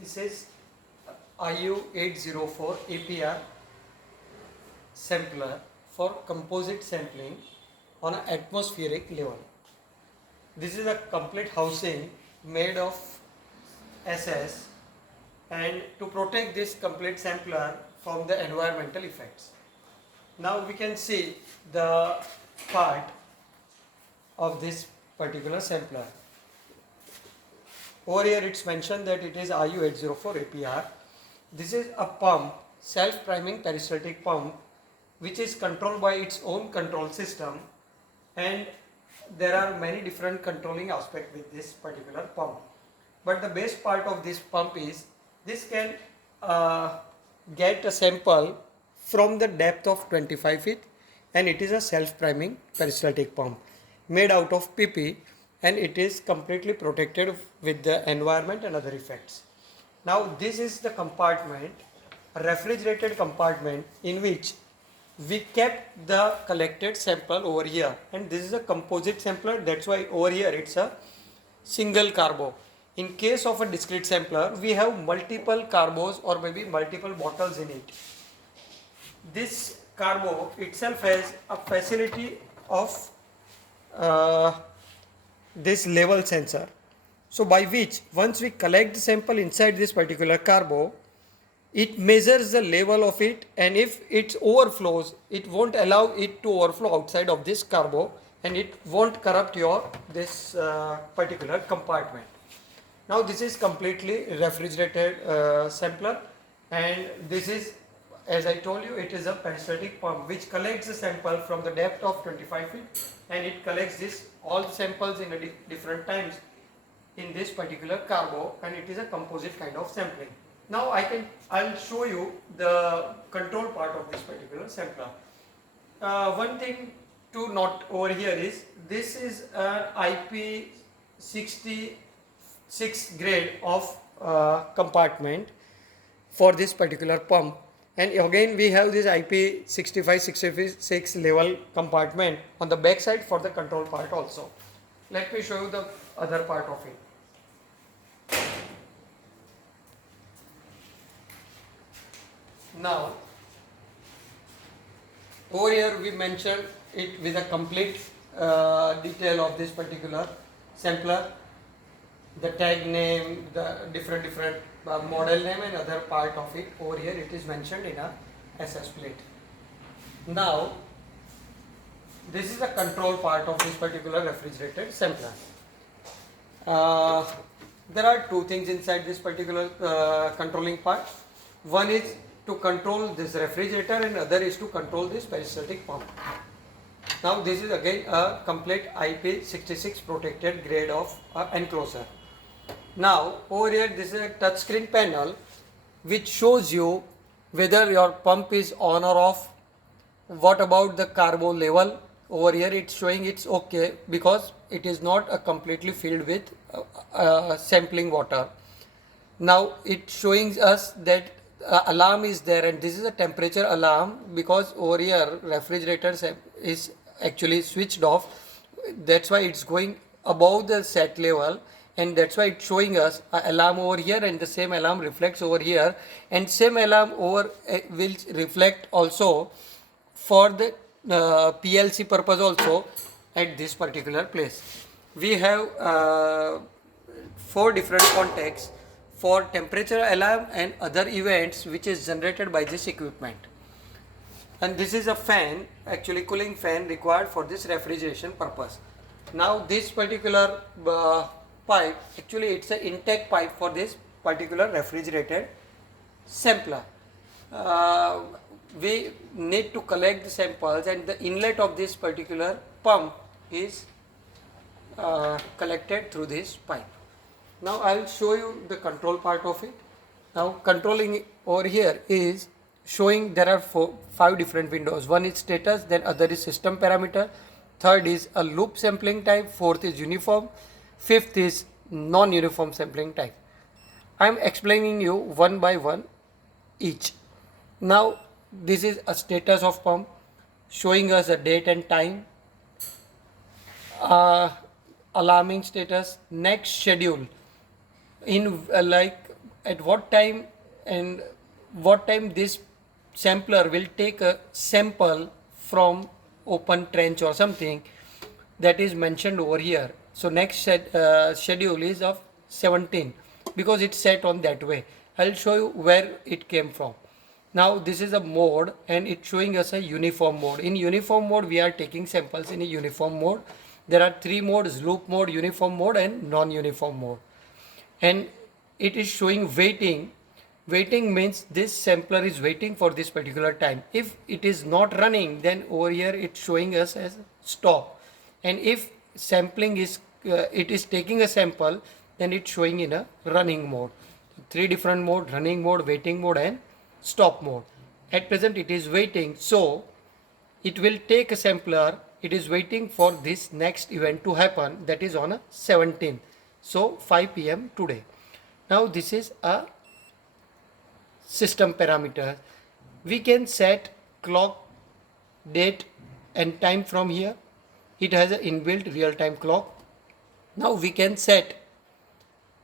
This is IU804 APR sampler for composite sampling on an atmospheric level. This is a complete housing made of SS, and to protect this complete sampler from the environmental effects. Now we can see the part of this particular sampler. Over here it's mentioned that it is IU804 APR. This is a pump, self-priming peristaltic pump, which is controlled by its own control system, and there are many different controlling aspects with this particular pump. But the best part of this pump is this can get a sample from the depth of 25 feet, and it is a self-priming peristaltic pump made out of PP, and it is completely protected with the environment and other effects. Now this is the compartment, a refrigerated compartment in which we kept the collected sample over here, and this is a composite sampler, that's why over here it's a single carbo. In case of a discrete sampler, we have multiple carbos or maybe multiple bottles in it. This carbo itself has a facility of this level sensor. So by which once we collect the sample inside this particular carbo, it measures the level of it, and if it overflows, it won't allow it to overflow outside of this carbo, and it won't corrupt your this particular compartment. Now this is completely refrigerated sampler, and this is, as I told you, it is a peristaltic pump which collects the sample from the depth of 25 feet, and it collects this all the samples in a different times in this particular carbo, and it is a composite kind of sampling. Now I'll show you the control part of this particular sampler. One thing to note over here is this is an IP66 grade of compartment for this particular pump, and again we have this IP65-66 level compartment on the back side for the control part also. Let me show you the other part of it. Now over here we mentioned it with a complete detail of this particular sampler, the tag name, the different model name, and other part of it. Over here it is mentioned in a SS plate. Now this is the control part of this particular refrigerated sampler. There are two things inside this particular controlling part. One is to control this refrigerator, and other is to control this peristaltic pump. Now this is again a complete IP66 protected grade of enclosure. Now over here this is a touchscreen panel which shows you whether your pump is on or off. What about the carbo level? Over here it's showing it's okay because it is not completely filled with sampling water. Now it's showing us that alarm is there, and this is a temperature alarm because over here refrigerator is actually switched off. That's why it's going above the set level, and that's why it's showing us an alarm over here, and the same alarm reflects over here, and same alarm over will reflect also for the PLC purpose also at this particular place. We have 4 different contacts for temperature alarm and other events which is generated by this equipment. And this is a fan, actually cooling fan required for this refrigeration purpose. Now this particular pipe, actually it's an intake pipe for this particular refrigerated sampler. We need to collect the samples, and the inlet of this particular pump is collected through this pipe. Now I will show you the control part of it. Now controlling over here is showing there are 5 different windows. One is status, then other is system parameter, third is a loop sampling type, fourth is uniform, fifth is non-uniform sampling type. I am explaining you one by one each. Now this is a status of pump showing us a date and time, alarming status, next schedule. In like at what time and what time this sampler will take a sample from open trench or something, that is mentioned over here. So next schedule is of 17 because it's set on that way. I'll show you where it came from. Now this is a mode and it's showing us a uniform mode. In uniform mode we are taking samples in a uniform mode. There are three modes: loop mode, uniform mode and non-uniform mode. And it is showing waiting. Waiting means this sampler is waiting for this particular time. If it is not running, then over here it's showing us as stop. And if sampling is it is taking a sample, then it's showing in a running mode. Three different mode: running mode, waiting mode and stop mode. At present it is waiting, so it will take a sampler. It is waiting for this next event to happen, that is on a 17th, so 5 p.m. today. Now this is a system parameter. We can set clock, date and time from here. It has an inbuilt real-time clock. Now we can set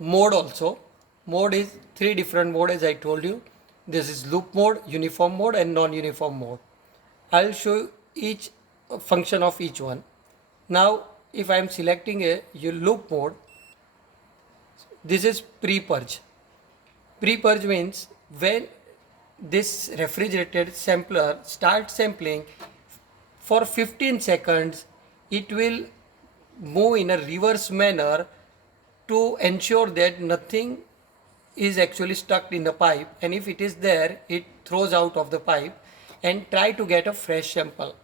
mode also. Mode is three different mode, as I told you. This is loop mode, uniform mode and non-uniform mode. I'll show you each function of each one. Now if I am selecting a loop mode, this is pre-purge. Pre-purge means when this refrigerated sampler starts sampling, for 15 seconds it will move in a reverse manner to ensure that nothing is actually stuck in the pipe, and if it is there, it throws out of the pipe and try to get a fresh sample.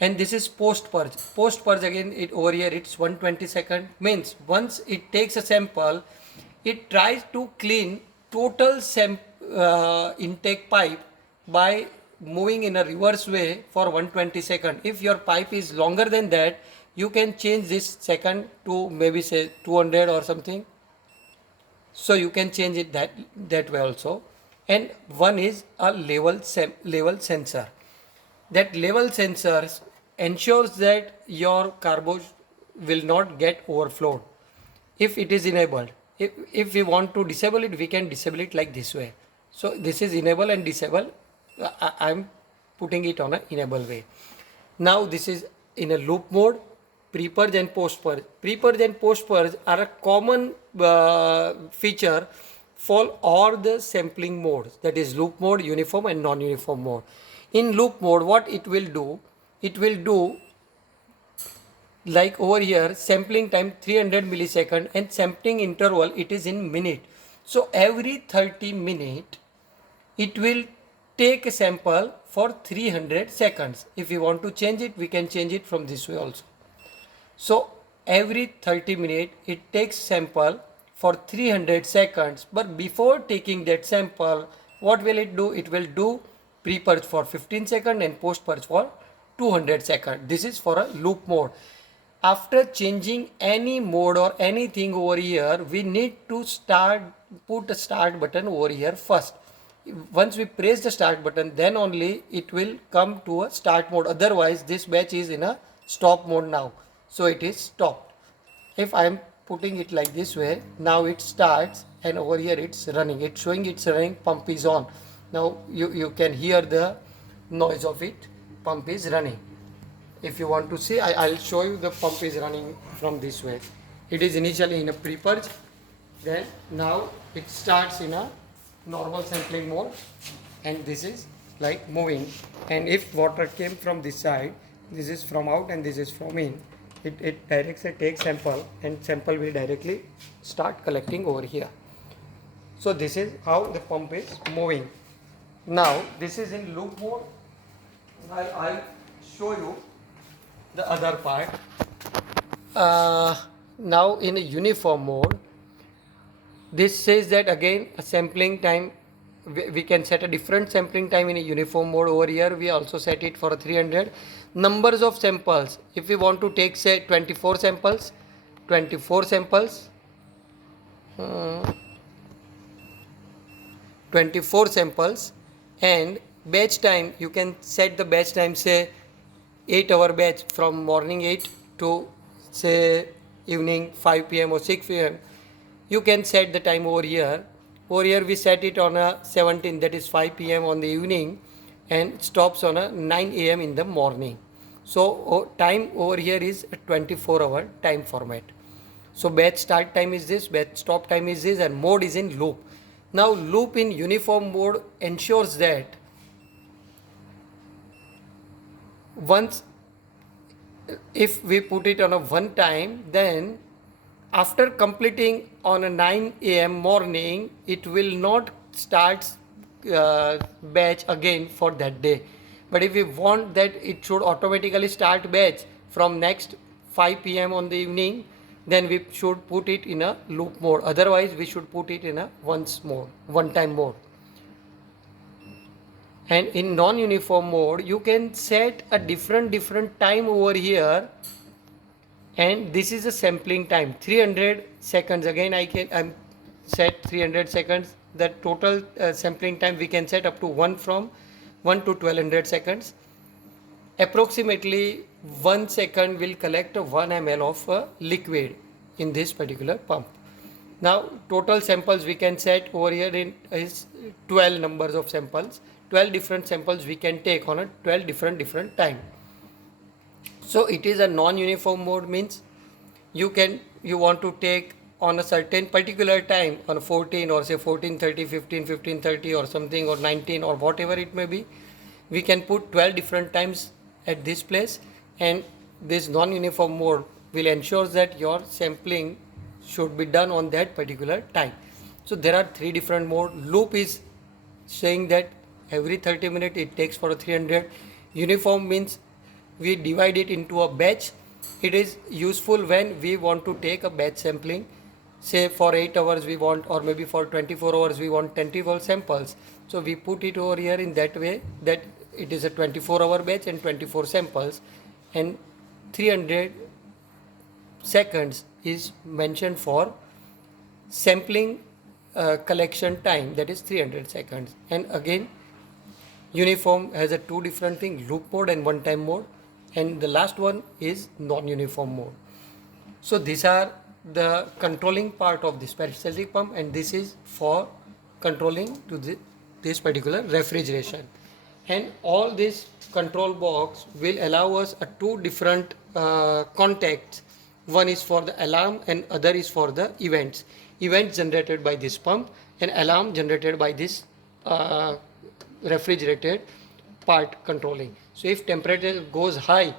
And this is post purge. Post purge again, it over here it's 120 seconds, means once it takes a sample, it tries to clean total intake pipe by moving in a reverse way for 120 seconds. If your pipe is longer than that, you can change this second to maybe say 200 or something. So you can change it that way also. And one is a level sensor. That level sensor ensures that your carbo will not get overflowed if it is enabled. If we want to disable it, we can disable it like this way. So this is enable and disable. I'm putting it on an enable way. Now this is in a loop mode. Pre-purge and post-purge. Pre-purge and post-purge are a common feature for all the sampling modes, that is loop mode, uniform and non-uniform mode. In loop mode, what it will do like over here, sampling time 300 millisecond and sampling interval, it is in minute. So every 30 minutes, it will take a sample for 300 seconds. If we want to change it, we can change it from this way also. So every 30 minutes it takes sample for 300 seconds, but before taking that sample, what will it do? It will do pre-purge for 15 seconds and post-purge for 200 seconds. This is for a loop mode. After changing any mode or anything over here, we need to put a start button over here first. Once we press the start button, then only it will come to a start mode. Otherwise this batch is in a stop mode now. So it is stopped. If I am putting it like this way, now it starts and over here it's running. It's showing it's running, pump is on. Now you can hear the noise of it, pump is running. If you want to see, I'll show you the pump is running from this way. It is initially in a pre-purge, then now it starts in a normal sampling mode and this is like moving. And if water came from this side, this is from out and this is from in. It directly takes sample and sample will directly start collecting over here. So this is how the pump is moving. Now this is in loop mode. I'll show you the other part. Now in a uniform mode, this says that again a sampling time, we can set a different sampling time in a uniform mode. Over here we also set it for 300. Numbers of samples, if we want to take say 24 samples, 24 samples and batch time, you can set the batch time say 8-hour batch from morning 8 to say evening 5 p.m. or 6 p.m. You can set the time over here Over here we set it on a 17, that is 5 p.m. on the evening, and stops on a 9 a.m. in the morning. So time over here is a 24-hour time format. So batch start time is this, batch stop time is this, and mode is in loop. Now loop in uniform mode ensures that once, if we put it on a one time, then after completing on a 9 a.m. morning, it will not start batch again for that day. But if we want that it should automatically start batch from next 5 p.m. on the evening, then we should put it in a loop mode. Otherwise, we should put it in a one time mode. And in non-uniform mode, you can set a different time over here, and this is a sampling time 300 seconds. Again, I'm set 300 seconds. The total sampling time we can set up to 1 to 1200 seconds. Approximately 1 second will collect 1 ml of liquid in this particular pump. Now total samples we can set over here is 12 numbers of samples. 12 different samples we can take on a 12 different time. So it is a non-uniform mode, means you want to take on a certain particular time on 14 or say 14:30, 15:30 or something, or 19 or whatever it may be. We can put 12 different times at this place, and this non-uniform mode will ensure that your sampling should be done on that particular time. So there are 3 different modes. Loop is saying that every 30 minutes it takes for a 300. Uniform means we divide it into a batch. It is useful when we want to take a batch sampling, say for 8 hours we want, or maybe for 24 hours we want 24 samples. So we put it over here in that way that it is a 24-hour batch and 24 samples, and 300 seconds is mentioned for sampling collection time, that is 300 seconds. And again, uniform has a 2 different things, loop mode and one time mode, and the last one is non-uniform mode. So these are the controlling part of this peristaltic pump, and this is for controlling to this particular refrigeration. And all this control box will allow us 2 different contacts. One is for the alarm and other is for the events generated by this pump, and alarm generated by this refrigerated part controlling. So if temperature goes high,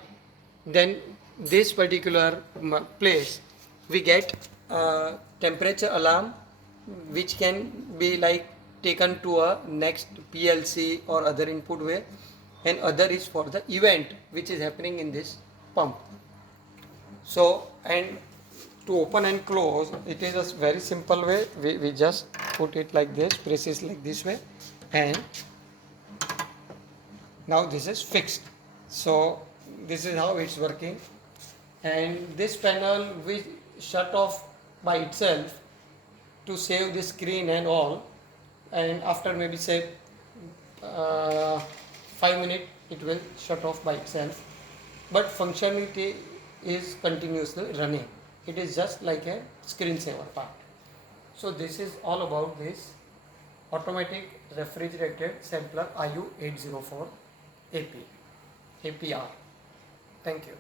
then this particular place we get temperature alarm, which can be like taken to a next PLC or other input way, and other is for the event which is happening in this pump. So, and to open and close, it is a very simple way. We just put it like this, press it like this way, and now this is fixed. So this is how it's working, and this panel will shut off by itself to save the screen and all, and after maybe say 5 minutes it will shut off by itself, but functionality is continuously running. It is just like a screensaver part. So this is all about this automatic refrigerated sampler IU804 APR. Thank you.